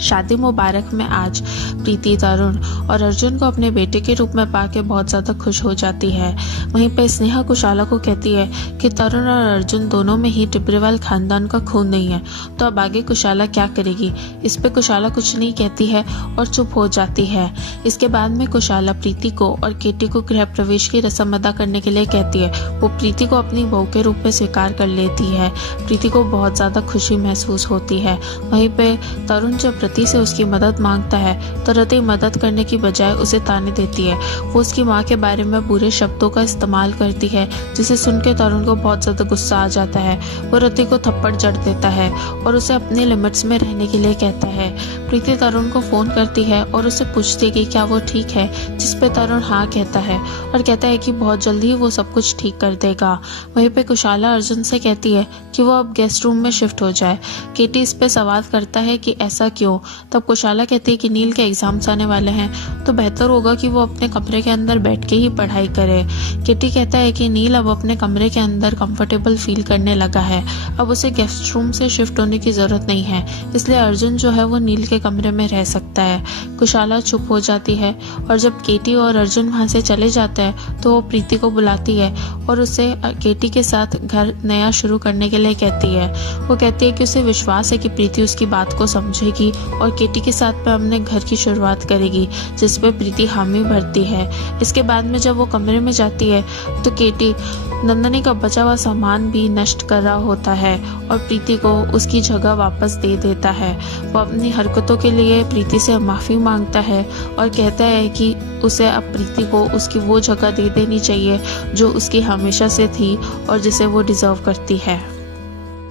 शादी मुबारक में आज प्रीति तरुण और अर्जुन को अपने बेटे के रूप में पाके बहुत ज़्यादा खुश हो जाती है। वहीं पे स्नेहा कुशाला को कहती है कि तरुण और अर्जुन दोनों में ही टिब्रेवाल खानदान का खून नहीं है, तो अब आगे कुशाला क्या करेगी। इस पे कुशाला कुछ नहीं कहती है और चुप हो जाती है। इसके बाद में कुशाला प्रीति को और केटी को गृह प्रवेश की रस्म अदा करने के लिए कहती है। वो प्रीति को अपनी बहू के रूप में स्वीकार कर लेती है। प्रीति को बहुत ज़्यादा खुशी महसूस होती है। वहीं पे तरुण जब रति से उसकी मदद मांगता है तो रति मदद करने की बजाय उसे ताने देती है। वो उसकी माँ के बारे में बुरे शब्दों का इस्तेमाल करती है, जिसे सुन के तरुण को बहुत ज़्यादा गुस्सा आ जाता है। वो रति को थप्पड़ जड़ देता है और उसे अपने लिमिट्स में रहने के लिए कहता है। प्रीति तरुण को फ़ोन करती है और उसे पूछती है कि क्या वो ठीक है, जिस पे तरुण हाँ कहता है और कहता है कि बहुत जल्दी वो सब कुछ ठीक कर देगा। वहीं पे कुशाला अर्जुन से कहती है कि वो अब गेस्ट रूम में शिफ्ट हो जाए। केटी इस पे सवाल करता है कि ऐसा क्यों। तब कुशाला कहती है कि नील के एग्जाम्स आने वाले हैं, तो बेहतर होगा कि वो अपने कमरे के अंदर बैठ के ही पढ़ाई करे। केटी कहता है कि नील अब अपने कमरे के अंदर कंफर्टेबल फील करने लगा है, अब उसे गेस्ट रूम से शिफ्ट होने की ज़रूरत नहीं है, इसलिए अर्जुन जो है वो नील के कमरे में रह सकता है। कुशाला चुप हो जाती है और जब केटी और अर्जुन वहाँ से चले जाते हैं तो वो प्रीति को बुलाती है और उसे केटी के साथ घर नया शुरू करने के लिए कहती है। वो कहती है कि उसे विश्वास है कि प्रीति उसकी बात को समझेगी और केटी के साथ में अपने घर की शुरुआत करेगी, जिस पे प्रीति हामी भरती है। इसके बाद में जब वो कमरे में जाती है तो केटी नंदनी का बचा हुआ सामान भी नष्ट कर रहा होता है और प्रीति को उसकी जगह वापस दे देता है। वो अपनी हरकतों के लिए प्रीति से माफ़ी मांगता है और कहता है कि उसे अब प्रीति को उसकी वो जगह दे देनी चाहिए जो उसकी हमेशा से थी और जिसे वो डिज़र्व करती है।